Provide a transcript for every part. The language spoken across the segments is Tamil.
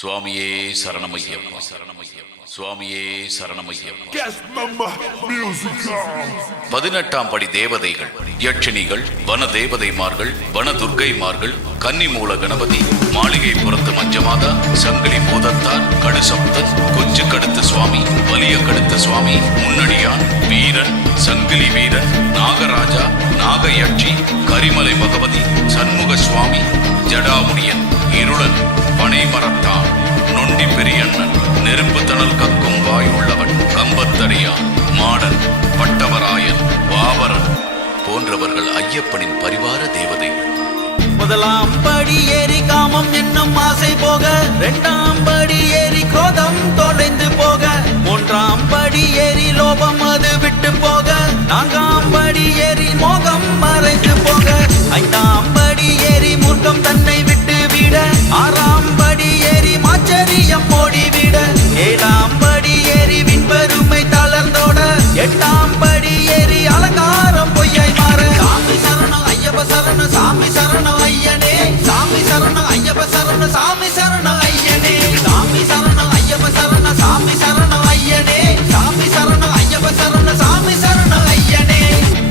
சுவாமியே சரணமையப்பா, சுவாமியே சரணமையப்பா. 18ஆம் படி தேவதைகள், யட்சிணிகள், வன தேவதைமார்கள், வன துர்க்கைமார்கள், கன்னிமூல கணபதி, மாளிகை புறத்து மஞ்சமாதா, சங்கிலி பூதத்தார், கடுசப்தன், கொச்சு கடுத்த சுவாமி, வலிய கடுத்த சுவாமி, முன்னடியான், வீரன், சங்கிலி வீரன், நாகராஜா, நாகயட்சி, கரிமலை பகவதி, சண்முக சுவாமி, ஜடாமுனியன், இருளன், பனை மரத்தான், நொண்டி பெரியண்ணன், நெருப்பு தணல் கக்கும் வாய் உள்ளவன், கம்பத்தடியான், மாடன், பட்டவராயன், பாவரன் போன்றவர்கள் ஐயப்பனின் பரிவார தேவதைகள். முதலாம் படி ஏறி காமம் என்னும் ஆசை போக, இரண்டாம் படி ஏறி கோதம் தொலைந்து போக, மூன்றாம் படி ஏறி லோபம் அது விட்டு போக, நான்காம் படி ஏறி மோகம் மறைந்து போக, ஐந்தாம் படி ஏறி மூர்க்கம் தன்னை விட்டு விட, ஆறாம் படி ஏறி மாச்சரியம் ஓடிவிட, ஏழாம் படி ஏறி விண்பெருமை தளர்ந்தோட, எட்டாம் படி ஏறி அலங்காரம் பொய்யை மாற. சாமி சரணம் ஐயப்ப சரணம், சாமி சரணம் ஐயனே, சாமி சரணம் ஐயப்ப சரணம், சாமி சரணம் ஐயனே, சாமி சரணம் ஐயப்ப சரணம், சாமி சரணம் ஐயனே, சாமி சரணம் ஐயப்ப சரணம், சாமி சரணம் ஐயனே.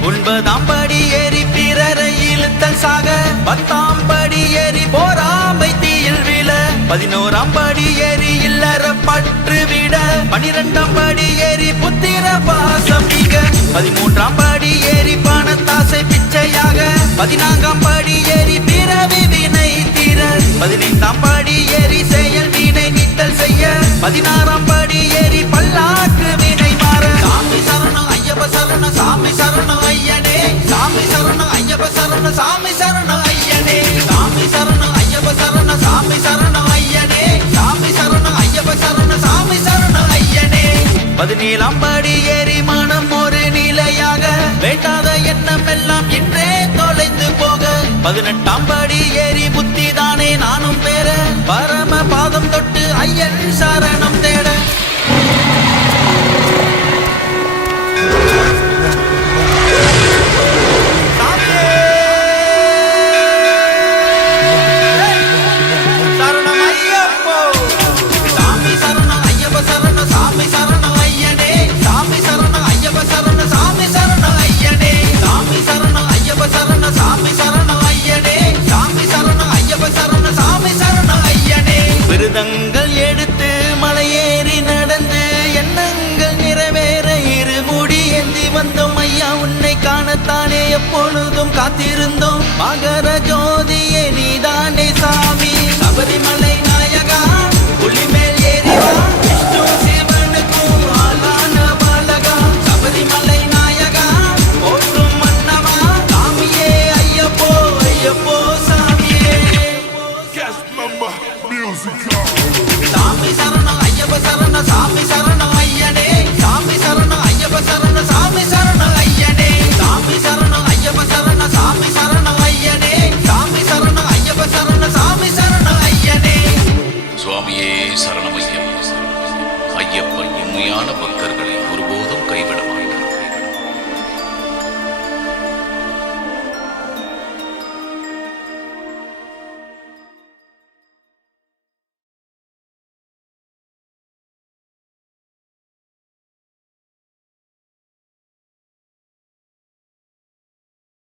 9ஆம் படி ஏறி பிறரை இழுத்தல் சாக, 10ஆம் படி ஏறி போராமை தீயில் விழ, 11ஆம் படி ஏறி இல்லற பற்று விட, 12ஆம் படி ஏறி புத்திர பாசம் நீங்க, 13ஆம் படி ஏறி பணத்தாசை பிச்சையாக, 14ஆம் படி ஏறி பிறவி வினை தீர, 15ஆம் படி ஏறி செயல் வினை நீத்தல் செய்ய, 16ஆம் படி ஏறி பல்லாக்கு வினை மாற. சாமி சரணம் ஐயப்ப சரணம், சாமி சரணம் ஐயனே, சாமி சரணம் ஐயப்ப சரணம், சாமி சரணம் ஐயனே, சாமி சரணம் ஐயப்ப சரணம், சாமி சரணம் ஐயனே, சாமி சரணம் ஐயப்ப சரணம், சாமி சரணம் ஐயனே. 17ஆம் படி ஏறி மனம் ஒரு நிலையாக, வேண்டாத எண்ணம் எல்லாம் இன்றே தொலைந்து போக, 18ஆம் படி ஏறி புத்தி தானே நானும் பெற, பரம பாதம் தொட்டு ஐயன் சரணம் தேட. விருதங்கள் எடுத்து மலையேறி நடந்து எண்ணங்கள் நிறைவேற இருமுடி ஏந்தி வந்தோம் ஐயா, உன்னை காணத்தானே எப்பொழுதும் காத்திருந்தோம். மகர ஜோதியே நீதானே சாமி, சபரிமலை